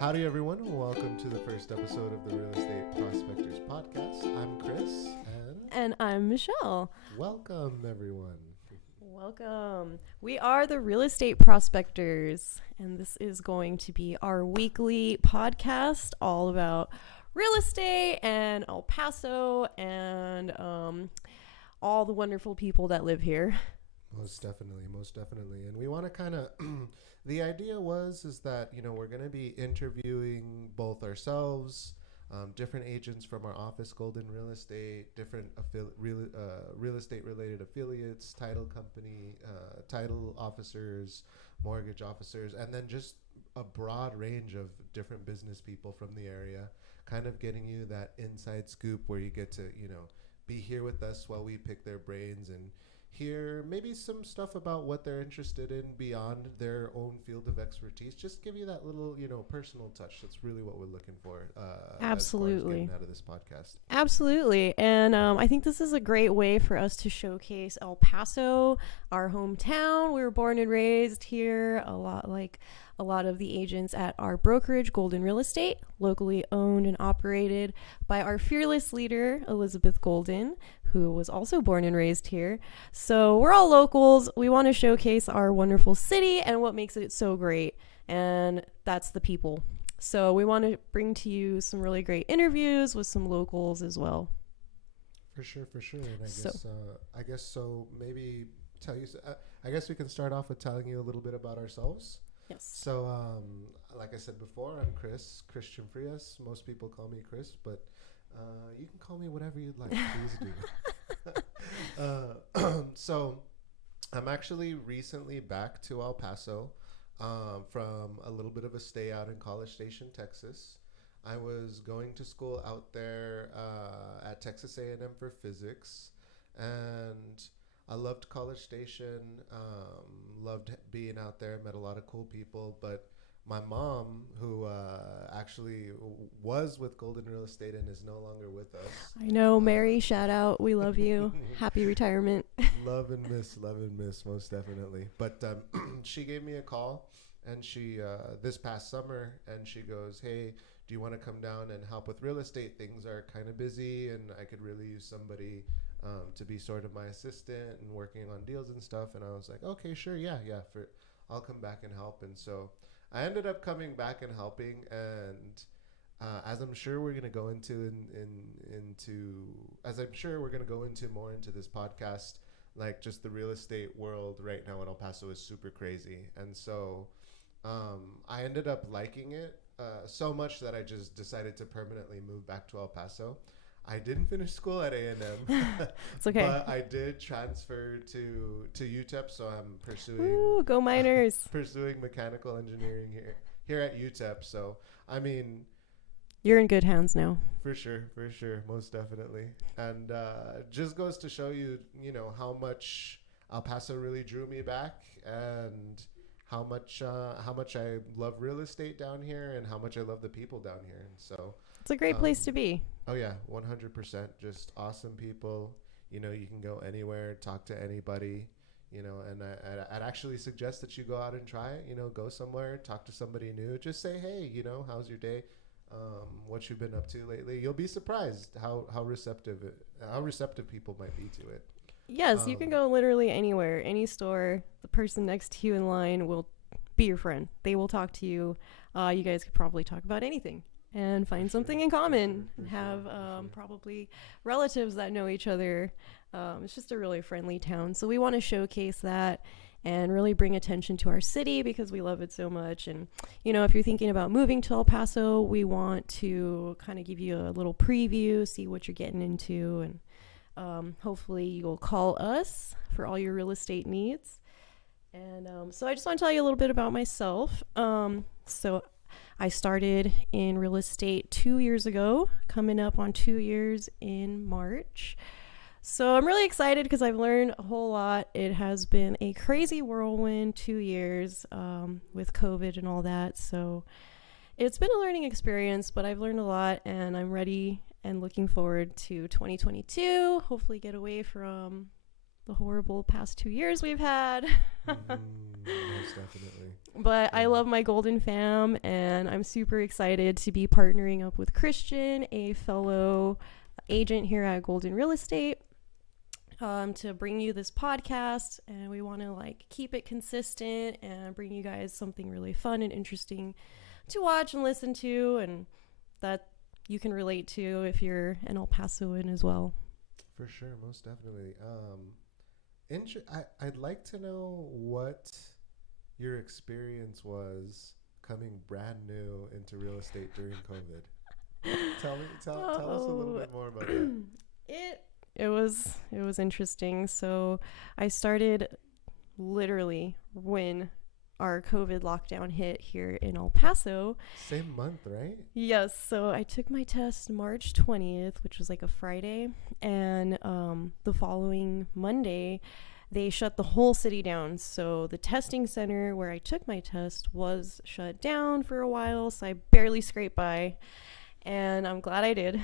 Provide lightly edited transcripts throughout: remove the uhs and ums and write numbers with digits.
Howdy, everyone. Welcome to the first episode of the Real Estate Prospectors podcast. I'm Chris, And I'm Michelle. welcome, everyone. Welcome. We are the Real Estate Prospectors, and this is going to be our weekly podcast all about real estate and El Paso and all the wonderful people that live here. Most definitely. And we want to kind of, the idea is that, we're going to be interviewing both ourselves, different agents from our office, Golden Real Estate, different real estate related affiliates, title company, title officers, mortgage officers, and then just a broad range of different business people from the area, kind of getting you that inside scoop where you get to, be here with us while we pick their brains and hear maybe some stuff about what they're interested in beyond their own field of expertise. Just give you that little, personal touch. That's really what we're looking for. Absolutely. As far as getting out of this podcast. Absolutely. And I think this is a great way for us to showcase El Paso, our hometown. We were born and raised here, a lot like a lot of the agents at our brokerage, Golden Real Estate, locally owned and operated by our fearless leader, Elizabeth Golden, who was also born and raised here. So we're all locals. We want to showcase our wonderful city and what makes it so great. And that's the people. So we want to bring to you some really great interviews with some locals as well. For sure. And I guess so. Maybe tell you. I guess we can start off with telling you a little bit about ourselves. Yes. So, like I said before, I'm Christian Frias. Most people call me Chris, but you can call me whatever you'd like. Please do. So, I'm actually recently back to El Paso from a little bit of a stay out in College Station, Texas. I was going to school out there at Texas A&M for physics, and I loved College Station, loved being out there, met a lot of cool people, but my mom, who actually was with Golden Real Estate and is no longer with us. I know, Mary, shout out. We love you. Happy retirement. Love and miss, most definitely. But she gave me a call, and she, this past summer, and she goes, hey, do you want to come down and help with real estate? Things are kind of busy, and I could really use somebody to be sort of my assistant and working on deals and stuff. And I was like, okay, sure. Yeah. I'll come back and help. And so I ended up coming back and helping. And as I'm sure we're going to go into more into this podcast, like just the real estate world right now in El Paso is super crazy. And so I ended up liking it so much that I just decided to permanently move back to El Paso. I didn't finish school at A&M. It's okay. But I did transfer to UTEP, so I'm pursuing. Ooh, go Miners. Pursuing mechanical engineering here at UTEP. So I mean, you're in good hands now. For sure, most definitely. And just goes to show you, how much El Paso really drew me back, and how much I love real estate down here, and how much I love the people down here. And so it's a great place to be. Oh yeah, 100%. Just awesome people. You can go anywhere, talk to anybody. And I'd actually suggest that you go out and try it. Go somewhere, talk to somebody new. Just say, hey, how's your day? What you've been up to lately? You'll be surprised how receptive people might be to it. Yes, you can go literally anywhere, any store. The person next to you in line will be your friend. They will talk to you. You guys could probably talk about anything and find something in common, and have probably relatives that know each other. It's just a really friendly town. So we want to showcase that and really bring attention to our city because we love it so much. And, if you're thinking about moving to El Paso, we want to kind of give you a little preview, see what you're getting into, and hopefully you'll call us for all your real estate needs. And so I just want to tell you a little bit about myself. So I started in real estate 2 years ago, coming up on 2 years in March. So I'm really excited because I've learned a whole lot. It has been a crazy whirlwind 2 years with COVID and all that. So it's been a learning experience, but I've learned a lot, and I'm ready and looking forward to 2022. Hopefully get away from the horrible past 2 years we've had. Most definitely. But I Yeah. love my Golden Fam, and I'm super excited to be partnering up with Christian, a fellow agent here at Golden Real Estate, to bring you this podcast. And we want to like keep it consistent and bring you guys something really fun and interesting to watch and listen to, and that you can relate to if you're an El Pasoan as well. For sure, most definitely. I'd like to know what your experience was coming brand new into real estate during COVID. Tell us a little bit more about that. It was interesting. So I started literally when our COVID lockdown hit here in El Paso. Same month, right? Yes. So I took my test March 20th, which was like a Friday, and the following Monday, they shut the whole city down. So the testing center where I took my test was shut down for a while. So I barely scraped by, and I'm glad I did.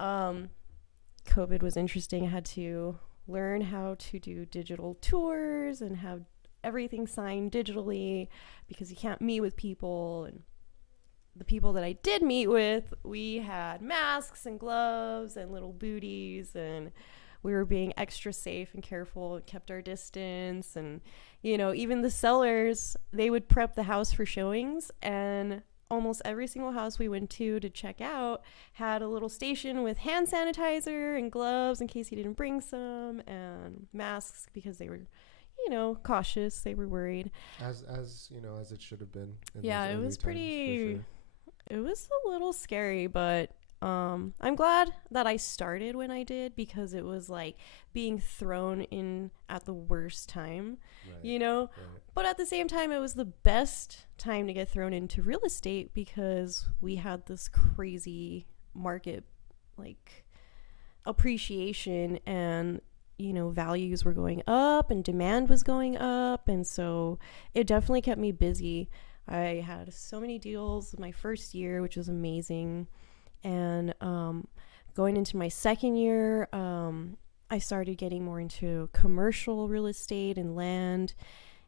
COVID was interesting. I had to learn how to do digital tours and have everything signed digitally because you can't meet with people. And the people that I did meet with, we had masks and gloves and little booties, and we were being extra safe and careful and kept our distance. And, you know, even the sellers, they would prep the house for showings, and almost every single house we went to check out had a little station with hand sanitizer and gloves in case you didn't bring some, and masks because they were, you know, cautious. They were worried. As you know, as it should have been. Yeah, it was times, pretty. It was a little scary, but I'm glad that I started when I did, because it was like being thrown in at the worst time, right, you know? Right. But at the same time, it was the best time to get thrown into real estate because we had this crazy market, like, appreciation, and, you know, values were going up and demand was going up. And so it definitely kept me busy. I had so many deals my first year, which was amazing. And going into my second year, I started getting more into commercial real estate and land.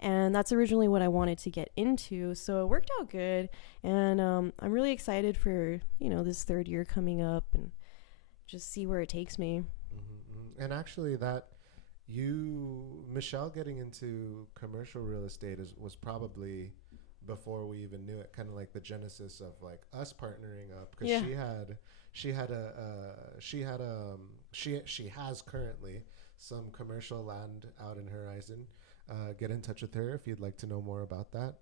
And that's originally what I wanted to get into. So it worked out good. And I'm really excited for, you know, this third year coming up and just see where it takes me. Mm-hmm. And actually Michelle getting into commercial real estate was probably before we even knew it, kind of like the genesis of like us partnering up, because she has currently some commercial land out in Horizon. Get in touch with her if you'd like to know more about that.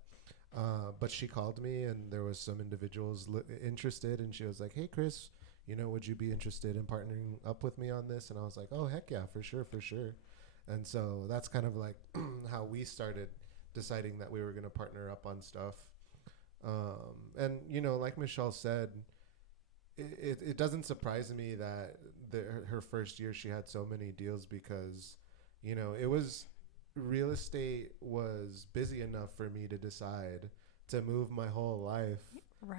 But she called me, and there was some individuals interested, and she was like, "Hey, Chris, you know, would you be interested in partnering up with me on this?" And I was like, "Oh, heck yeah, for sure." And so that's kind of like how we started deciding that we were going to partner up on stuff. And, you know, like Michelle said, it doesn't surprise me that her first year she had so many deals, because, you know, real estate was busy enough for me to decide to move my whole life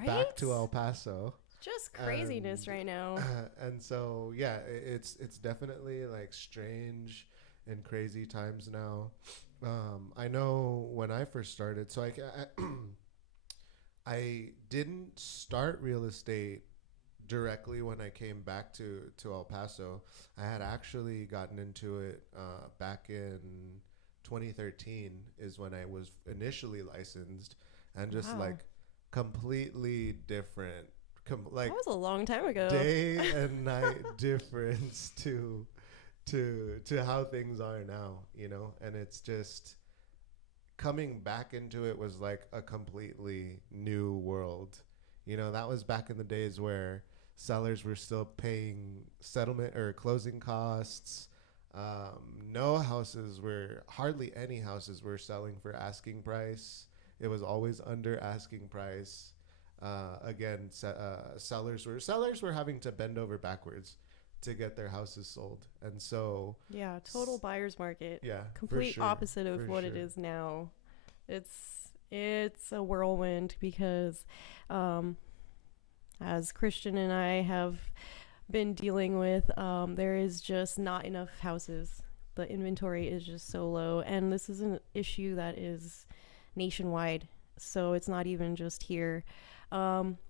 back to El Paso. Just craziness right now. And so, yeah, it's definitely like strange and crazy times now. I know when I first started, so I didn't start real estate directly when I came back to El Paso. I had actually gotten into it back in 2013 is when I was initially licensed, and just like completely different, like that was a long time ago. Day and night difference to how things are now, you know. And it's just coming back into it was like a completely new world, you know. That was back in the days where sellers were still paying settlement or closing costs. Hardly any houses were selling for asking price. It was always under asking price. Sellers were having to bend over backwards to get their houses sold. And so total buyer's market. Yeah, complete opposite of what it is now. It's a whirlwind, because as Christian and I have been dealing with, there is just not enough houses the inventory is just so low, and this is an issue that is nationwide. So it's not even just here.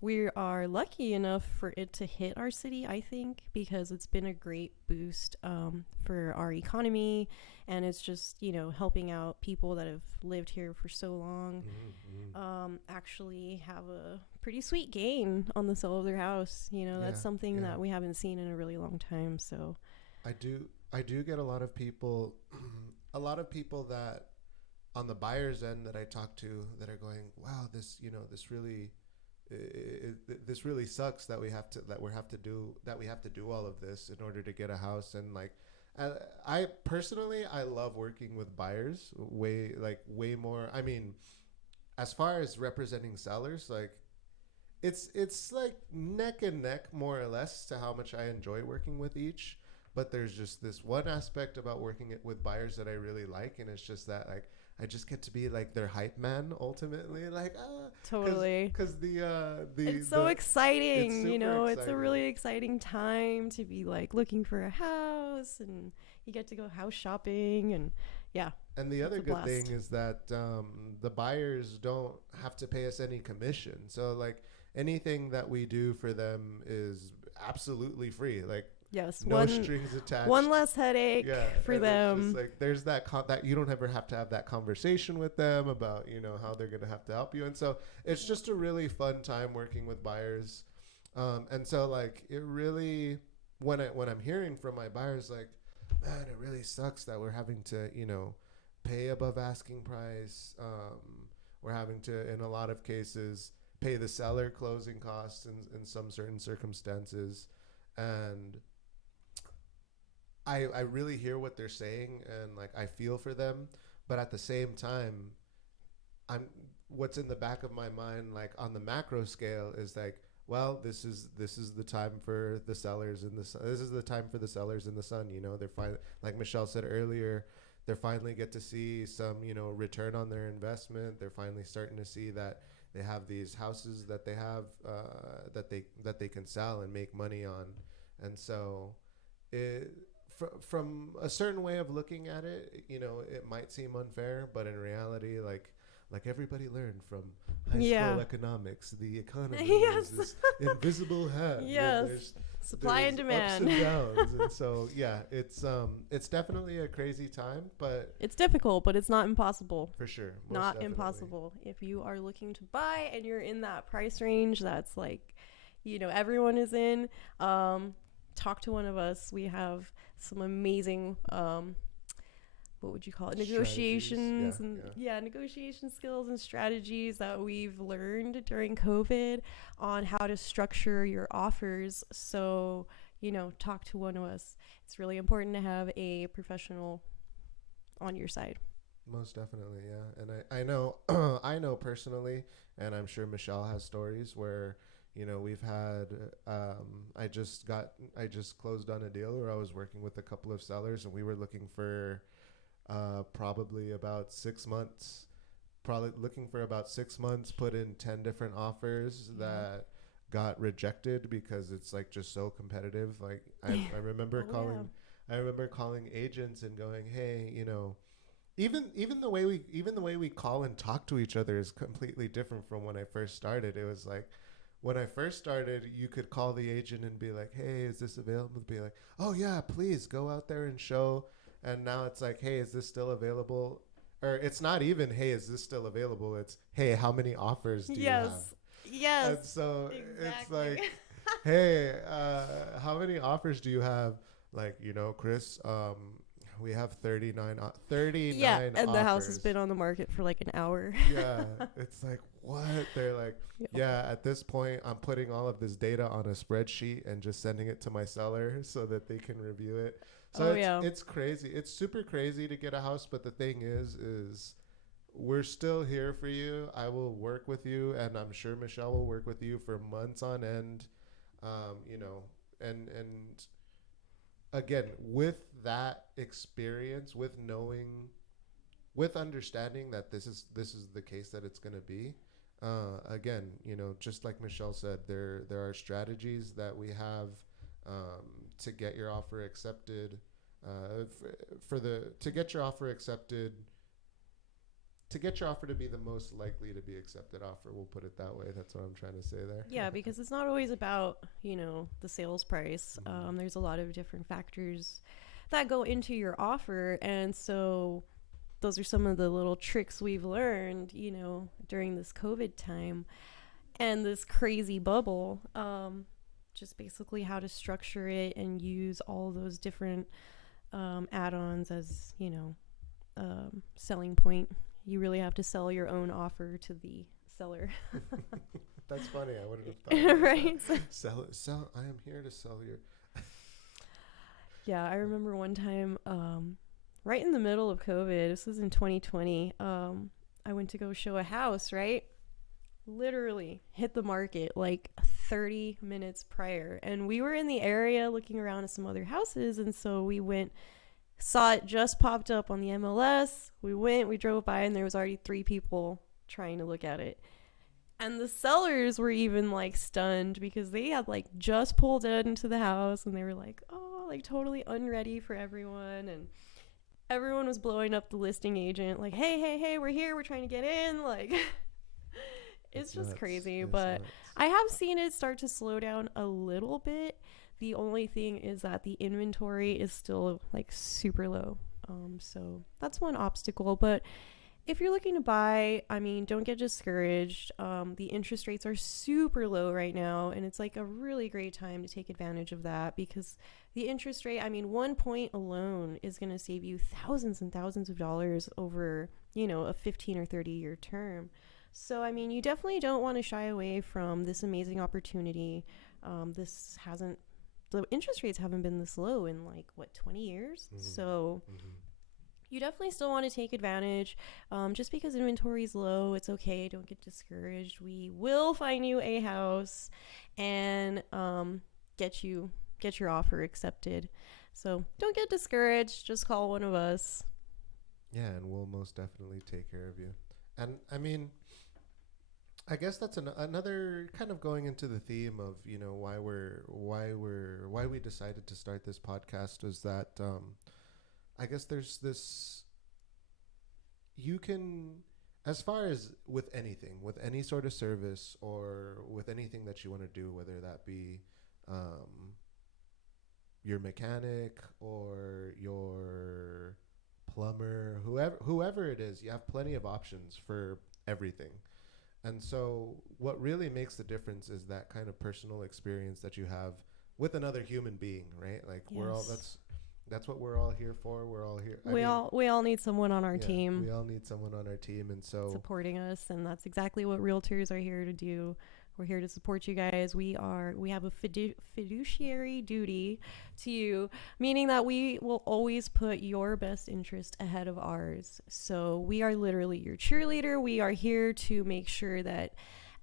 We are lucky enough for it to hit our city, I think, because it's been a great boost for our economy, and it's just, helping out people that have lived here for so long. Actually have a pretty sweet gain on the sale of their house. That's something that we haven't seen in a really long time. So I do get a lot of people, a lot of people that on the buyer's end that I talk to that are going, wow, this really sucks that we have to do all of this in order to get a house. And like, I personally, I love working with buyers way more. I mean, as far as representing sellers, like it's like neck and neck more or less to how much I enjoy working with each. But there's just this one aspect about working with buyers that I really like, and it's just that like I just get to be like their hype man ultimately, like totally, because it's so exciting. It's It's a really exciting time to be like looking for a house, and you get to go house shopping, and yeah. And the other good thing is that the buyers don't have to pay us any commission. So like anything that we do for them is absolutely free. Like yes, no strings attached. One less headache for them. Just like there's that that you don't ever have to have that conversation with them about how they're gonna have to help you. And so it's just a really fun time working with buyers. And so like it really when I'm hearing from my buyers like, man, it really sucks that we're having to pay above asking price. We're having to, in a lot of cases, pay the seller closing costs in some certain circumstances. And I really hear what they're saying, and like I feel for them. But at the same time, what's in the back of my mind, like on the macro scale, is like, well, this is the time for the sellers in the sun. This is the time for the sellers in the sun. They're fine. Like Michelle said earlier, they finally get to see some, return on their investment. They're finally starting to see that they have these houses that they have that they can sell and make money on. And so, from a certain way of looking at it, it might seem unfair, but in reality, like everybody learned from high school economics, the economy is this invisible hand. Yes. Supply and demand. Ups and downs. And so it's definitely a crazy time, but it's difficult, but it's not impossible. For sure. Not definitely impossible. If you are looking to buy and you're in that price range that's like, everyone is in, talk to one of us. We have some amazing what would you call it, negotiations and negotiation skills and strategies that we've learned during COVID on how to structure your offers. So talk to one of us. It's really important to have a professional on your side. Most definitely, yeah. And I know I know personally, and I'm sure Michelle has stories where we've had I just closed on a deal where I was working with a couple of sellers, and we were looking for probably about 6 months, put in 10 different offers that got rejected because it's like just so competitive. Like I remember I remember calling agents and going, hey, even the way we call and talk to each other is completely different from when I first started. It was like, when I first started, you could call the agent and be like, hey, is this available? Be like, oh yeah, please go out there and show. And now it's like, hey, is this still available? Or it's not even, hey, is this still available? It's, hey, how many offers do you have? Yes. And so it's like, hey, how many offers do you have? Like, Chris, we have 39 yeah, and offers. The house has been on the market for like an hour. Yeah, it's like, what? They're like, yeah, at this point, I'm putting all of this data on a spreadsheet and just sending it to my seller so that they can review it. So it's crazy. It's super crazy to get a house, but the thing is we're still here for you. I will work with you, and I'm sure Michelle will work with you for months on end. And again, with that experience, with understanding that this is the case that it's going to be. Again, just like Michelle said, there are strategies that we have to get your offer accepted. For the to get your offer accepted, to get your offer to be the most likely to be accepted offer, we'll put it that way. That's what I'm trying to say there. Yeah, because it's not always about, the sales price. There's a lot of different factors that go into your offer. And so those are some of the little tricks we've learned, during this COVID time and this crazy bubble. Just basically how to structure it and use all those different add-ons as, selling point. You really have to sell your own offer to the seller. That's funny. I wouldn't have thought. Right. Sell. I am here to sell your. Yeah, I remember one time, right in the middle of COVID. This was in 2020. I went to go show a house. Right, literally hit the market like 30 minutes prior, and we were in the area looking around at some other houses, and so we went. Saw it just popped up on the MLS. We drove by, and there was already 3 people trying to look at it. And the sellers were even like stunned because they had like just pulled into the house, and they were like, oh, like totally unready for everyone. And everyone was blowing up the listing agent like, hey, we're here. We're trying to get in. Like, it's just nuts. Crazy. It's but nuts. I have seen it start to slow down a little bit. The only thing is that the inventory is still like super low. So that's one obstacle. But if you're looking to buy, don't get discouraged. The interest rates are super low right now, and it's like a really great time to take advantage of that because the interest rate, 1 point alone is going to save you thousands and thousands of dollars over, a 15 or 30-year term. So, you definitely don't want to shy away from this amazing opportunity. The interest rates haven't been this low in 20 years. Mm-hmm. So you definitely still want to take advantage. Just because inventory is low, it's okay. Don't get discouraged. We will find you a house and get your offer accepted. So don't get discouraged. Just call one of us. Yeah, and we'll most definitely take care of you. And I guess that's another kind of going into the theme of why we decided to start this podcast is that I guess there's this, you can, as far as with anything, with any sort of service or with anything that you want to do, whether that be your mechanic or your plumber, whoever it is, you have plenty of options for everything. And so what really makes the difference is that kind of personal experience that you have with another human being, right? Like yes. We're all, that's what we're all here for. We're all here. We all need someone on our team. We all need someone on our team. And so supporting us. And that's exactly what realtors are here to do. We're here to support you guys. We have a fiduciary duty to you, meaning that we will always put your best interest ahead of ours. So we are literally your cheerleader. We are here to make sure that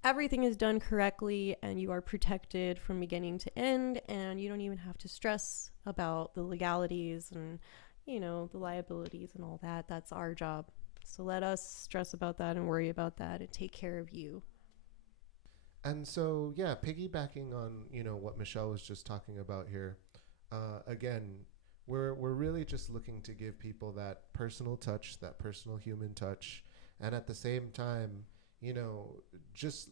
everything is done correctly and you are protected from beginning to end, and you don't even have to stress about the legalities and, the liabilities and all that. That's our job. So let us stress about that and worry about that and take care of you. And so, yeah, piggybacking on, what Michelle was just talking about here, again, we're really just looking to give people that personal touch, that personal human touch. And at the same time, just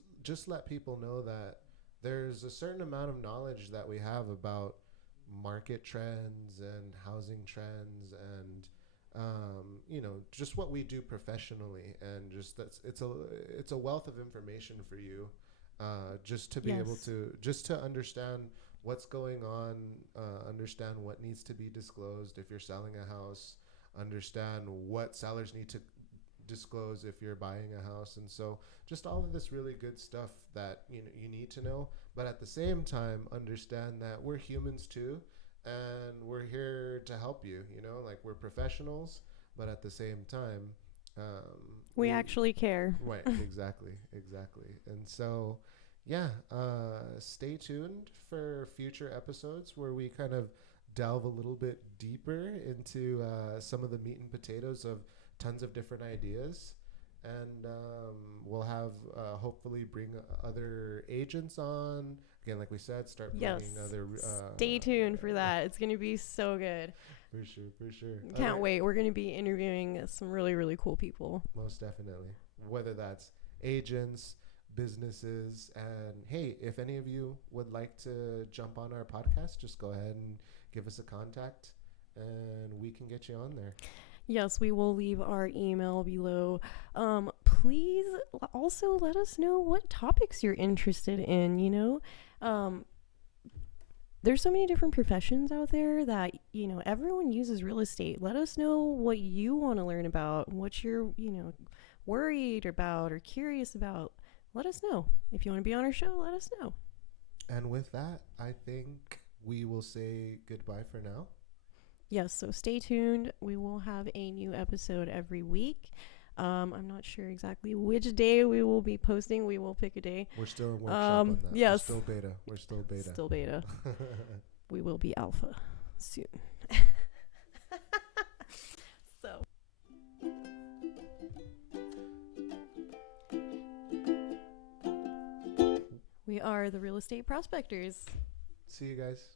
let people know that there's a certain amount of knowledge that we have about market trends and housing trends and, just what we do professionally. And just it's a wealth of information for you. Just to be able to, just to understand what's going on, understand what needs to be disclosed if you're selling a house, understand what sellers need to disclose if you're buying a house. And so just all of this really good stuff that you need to know, but at the same time understand that we're humans too, and we're here to help you. Like we're professionals, but at the same time we actually care. Right, exactly. And so, stay tuned for future episodes where we kind of delve a little bit deeper into some of the meat and potatoes of tons of different ideas. and we'll have hopefully bring other agents on. Again, like we said, start Yes. bringing other. Stay tuned for that. It's going to be so good. For sure, for sure. Can't wait. We're going to be interviewing some really, really cool people. Most definitely. Whether that's agents, businesses, and hey, if any of you would like to jump on our podcast, just go ahead and give us a contact and we can get you on there. Yes, we will leave our email below. Please also let us know what topics you're interested in, you know. There's so many different professions out there that, you know, everyone uses real estate. Let us know what you want to learn about, what you're, you know, worried about or curious about. Let us know. If you want to be on our show, let us know. And with that, I think we will say goodbye for now. Yes, so stay tuned. We will have a new episode every week. I'm not sure exactly which day we will be posting. We will pick a day. We're still in workshop on that. Yes. We're still beta. Still beta. We will be alpha soon. So. We are the Real Estate Prospectors. See you guys.